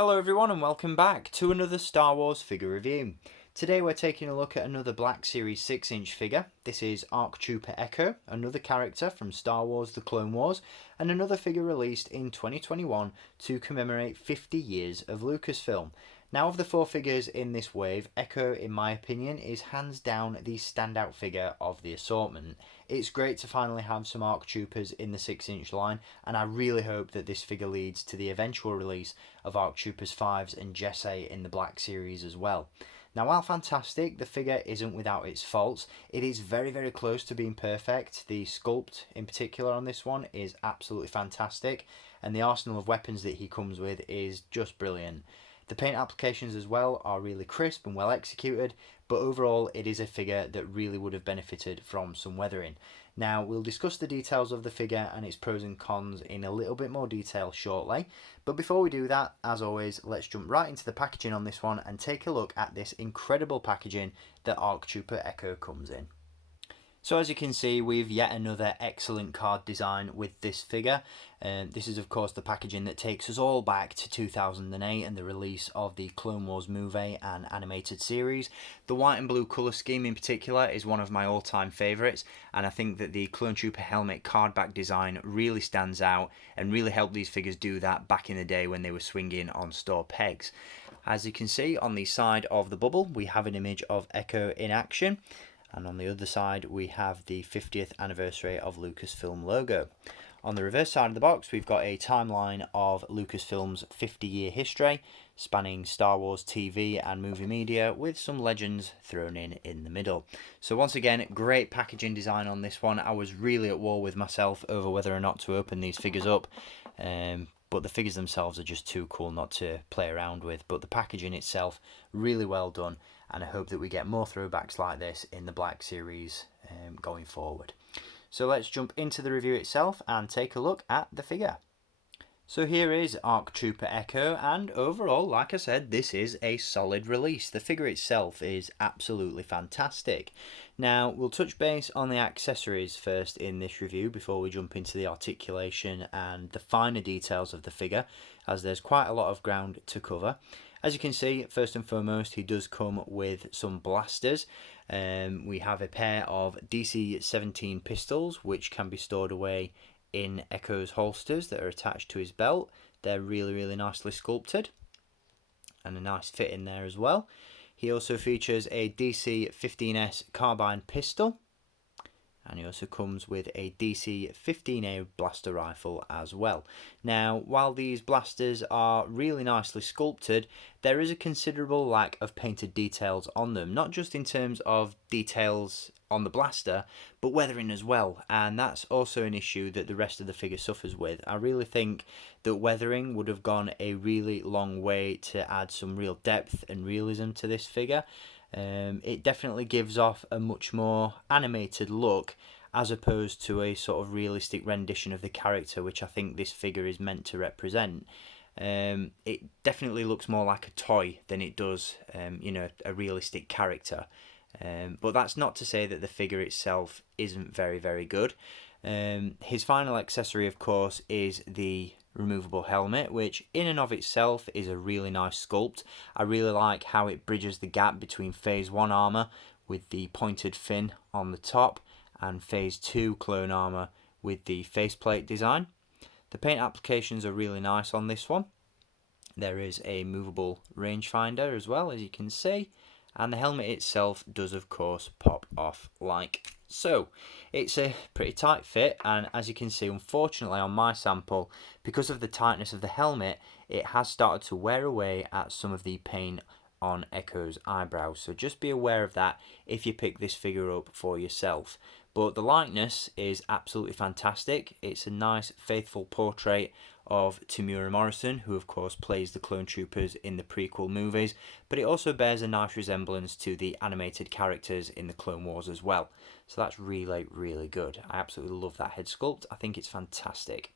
Hello everyone and welcome back to another Star Wars figure review. Today we're taking a look at another Black Series 6-inch figure. This is ARC Trooper Echo, another character from Star Wars The Clone Wars, and another figure released in 2021 to commemorate 50 years of Lucasfilm. Now, of the four figures in this wave, Echo, in my opinion, is hands down the standout figure of the assortment. It's great to finally have some ARC Troopers in the 6-inch line, and I really hope that this figure leads to the eventual release of ARC Troopers 5s and Jesse in the Black Series as well. Now, while fantastic, the figure isn't without its faults. It is very, very close to being perfect. The sculpt, in particular on this one, is absolutely fantastic, and the arsenal of weapons that he comes with is just brilliant. The paint applications as well are really crisp and well executed, but overall it is a figure that really would have benefited from some weathering. Now, we'll discuss the details of the figure and its pros and cons in a little bit more detail shortly, but before we do that, as always, let's jump right into the packaging on this one and take a look at this incredible packaging that ARC Trooper Echo comes in. So as you can see, we've yet another excellent card design with this figure. This is of course the packaging that takes us all back to 2008 and the release of the Clone Wars movie and animated series. The white and blue colour scheme in particular is one of my all-time favourites, and I think that the Clone Trooper helmet card back design really stands out and really helped these figures do that back in the day when they were swinging on store pegs. As you can see, on the side of the bubble we have an image of Echo in action, and on the other side we have the 50th anniversary of Lucasfilm logo. On the reverse side of the box we've got a timeline of Lucasfilm's 50-year history spanning Star Wars TV and movie media, with some legends thrown in the middle. So once again, great packaging design on this one. I was really at war with myself over whether or not to open these figures up, but the figures themselves are just too cool not to play around with. But the packaging itself, really well done, and I hope that we get more throwbacks like this in the Black Series going forward. So let's jump into the review itself and take a look at the figure. So here is ARC Trooper Echo, and overall, like I said, this is a solid release. The figure itself is absolutely fantastic. Now, we'll touch base on the accessories first in this review before we jump into the articulation and the finer details of the figure, as there's quite a lot of ground to cover. As you can see, first and foremost, he does come with some blasters. We have a pair of DC-17 pistols, which can be stored away in Echo's holsters that are attached to his belt. They're really, really nicely sculpted, and a nice fit in there as well. He also features a DC-15S carbine pistol, and he also comes with a DC-15A blaster rifle as well. Now, while these blasters are really nicely sculpted, there is a considerable lack of painted details on them, not just in terms of details on the blaster, but weathering as well, and that's also an issue that the rest of the figure suffers with. I really think that weathering would have gone a really long way to add some real depth and realism to this figure. It definitely gives off a much more animated look as opposed to a sort of realistic rendition of the character, which I think this figure is meant to represent. It definitely looks more like a toy than it does, a realistic character. But that's not to say that the figure itself isn't very, very good. His final accessory, of course, is the removable helmet, which in and of itself is a really nice sculpt. I really like how it bridges the gap between Phase 1 armour with the pointed fin on the top and Phase 2 clone armour with the faceplate design. The paint applications are really nice on this one. There is a movable rangefinder as well, as you can see, and the helmet itself does of course pop off like so. It's a pretty tight fit, and as you can see, unfortunately on my sample, because of the tightness of the helmet, it has started to wear away at some of the paint on Echo's eyebrows, so just be aware of that if you pick this figure up for yourself. But the likeness is absolutely fantastic. It's a nice faithful portrait of Temuera Morrison, who of course plays the clone troopers in the prequel movies, but it also bears a nice resemblance to the animated characters in the Clone Wars as well. So that's really, really good. I absolutely love that head sculpt. I think it's fantastic.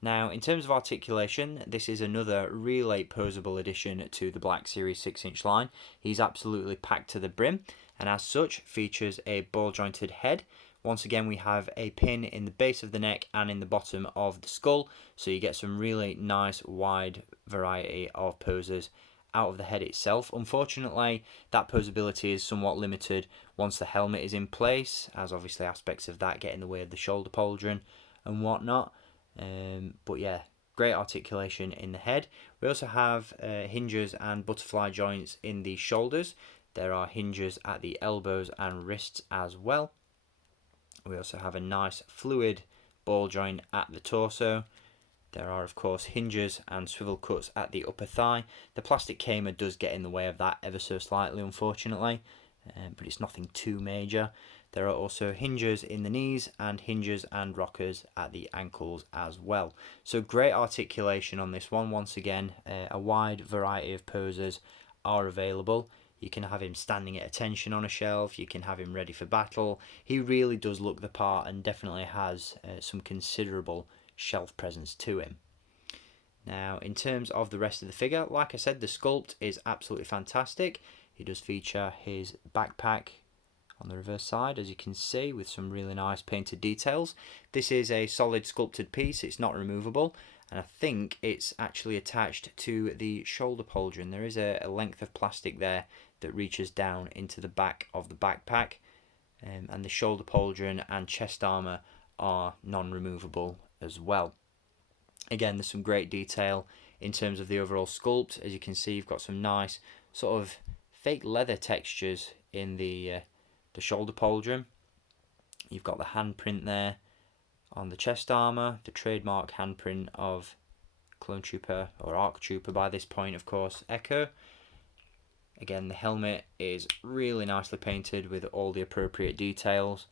Now, in terms of articulation, this is another really poseable addition to the Black Series 6-inch line. He's absolutely packed to the brim, and as such features a ball-jointed head Once again, we have a pin in the base of the neck and in the bottom of the skull, so you get some really nice wide variety of poses out of the head itself. Unfortunately, that posability is somewhat limited once the helmet is in place, as obviously aspects of that get in the way of the shoulder pauldron and whatnot. But yeah, great articulation in the head. We also have hinges and butterfly joints in the shoulders. There are hinges at the elbows and wrists as well. We also have a nice fluid ball joint at the torso. There are, of course, hinges and swivel cuts at the upper thigh. The plastic camer does get in the way of that ever so slightly, unfortunately, but it's nothing too major. There are also hinges in the knees and hinges and rockers at the ankles as well. So great articulation on this one. Once again, a wide variety of poses are available. You can have him standing at attention on a shelf. You can have him ready for battle. He really does look the part and definitely has some considerable shelf presence to him. Now, in terms of the rest of the figure, like I said, the sculpt is absolutely fantastic. He does feature his backpack on the reverse side, as you can see, with some really nice painted details. This is a solid sculpted piece. It's not removable, and I think it's actually attached to the shoulder pauldron. There is a length of plastic there that reaches down into the back of the backpack, and the shoulder pauldron and chest armor are non-removable as well. Again, there's some great detail in terms of the overall sculpt. As you can see, you've got some nice sort of fake leather textures in the shoulder pauldron. You've got the handprint there on the chest armor, the trademark handprint of Clone Trooper, or ARC Trooper by this point, of course, Echo. Again, the helmet is really nicely painted with all the appropriate details.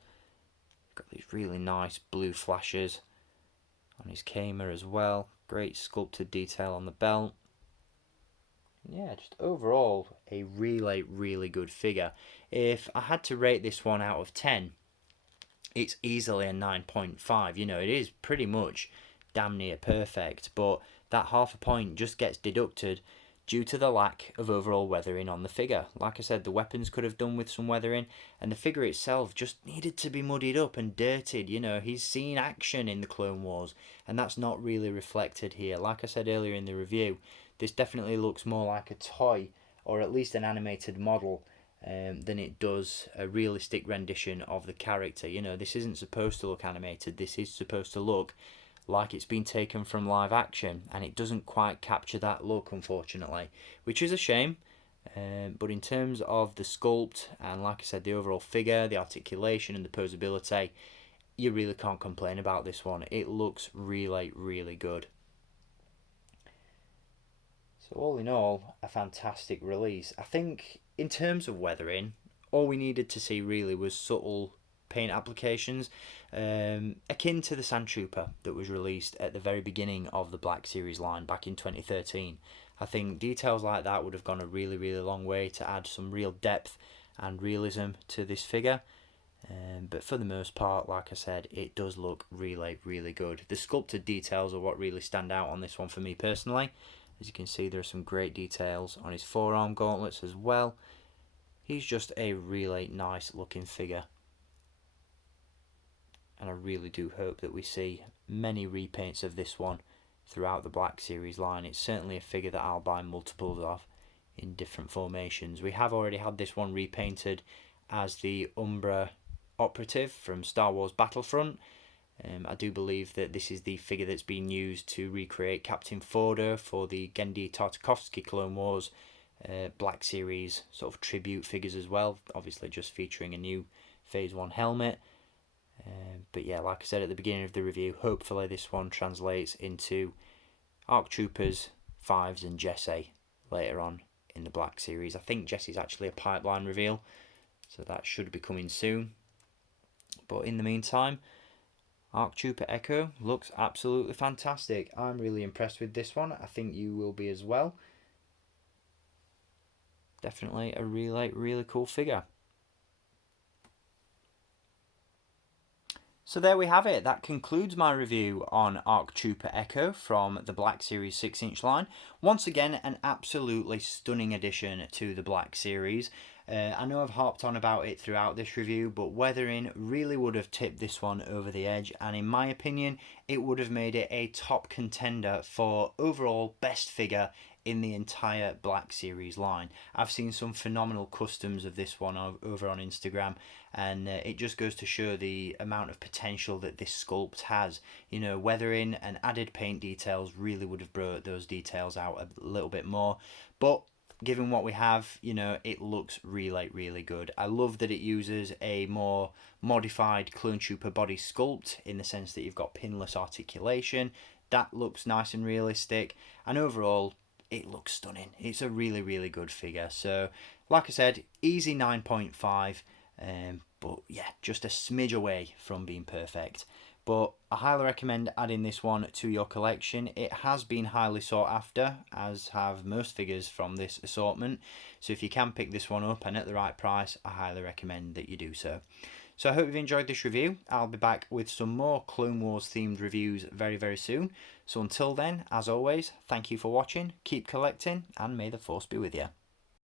Got these really nice blue flashes on his camer as well. Great sculpted detail on the belt. Yeah, just overall a really good figure. If I had to rate this one out of 10, it's easily a 9.5. You know, it is pretty much damn near perfect, but that half a point just gets deducted due to the lack of overall weathering on the figure. Like I said, the weapons could have done with some weathering, and the figure itself just needed to be muddied up and dirtied. You know, he's seen action in the Clone Wars, and that's not really reflected here. Like I said earlier in the review, this definitely looks more like a toy, or at least an animated model, than it does a realistic rendition of the character. You know, this isn't supposed to look animated. This is supposed to look like it's been taken from live action, and it doesn't quite capture that look, unfortunately, which is a shame. But in terms of the sculpt and, like I said, the overall figure, the articulation and the posability, you really can't complain about this one. It looks really good. So all in all, a fantastic release. I think in terms of weathering, all we needed to see really was subtle paint applications, akin to the Sand Trooper that was released at the very beginning of the Black Series line back in 2013. I think details like that would have gone a really long way to add some real depth and realism to this figure. But for the most part, like I said, it does look really good. The sculpted details are what really stand out on this one for me personally. As you can see, there are some great details on his forearm gauntlets as well. He's just a really nice looking figure, and I really do hope that we see many repaints of this one throughout the Black Series line. It's certainly a figure that I'll buy multiples of in different formations. We have already had this one repainted as the Umbra operative from Star Wars Battlefront. I do believe that this is the figure that's been used to recreate Captain Forder for the Genndy Tartakovsky Clone Wars Black Series sort of tribute figures as well, obviously just featuring a new Phase 1 helmet. But yeah, like I said at the beginning of the review, hopefully this one translates into ARC Troopers, Fives and Jesse later on in the Black Series. I think Jesse's actually a pipeline reveal, so that should be coming soon. But in the meantime, ARC Trooper Echo looks absolutely fantastic. I'm really impressed with this one. I think you will be as well. Definitely a really cool figure. So there we have it. That concludes my review on ARC Trooper Echo from the Black Series 6-inch line. Once again, an absolutely stunning addition to the Black Series. I know I've harped on about it throughout this review, but weathering really would have tipped this one over the edge, and in my opinion, it would have made it a top contender for overall best figure in the entire Black Series line. I've seen some phenomenal customs of this one over on Instagram, and it just goes to show the amount of potential that this sculpt has. You know, weathering and added paint details really would have brought those details out a little bit more, but given what we have, you know, it looks really good. I love that it uses a more modified Clone Trooper body sculpt in the sense that you've got pinless articulation. That looks nice and realistic, and overall it looks stunning. It's a really good figure. So like I said, easy 9.5, but yeah, just a smidge away from being perfect. But I highly recommend adding this one to your collection. It has been highly sought after, as have most figures from this assortment. So if you can pick this one up and at the right price, I highly recommend that you do so. So I hope you've enjoyed this review. I'll be back with some more Clone Wars themed reviews very soon. So until then, as always, thank you for watching, keep collecting, and may the Force be with you.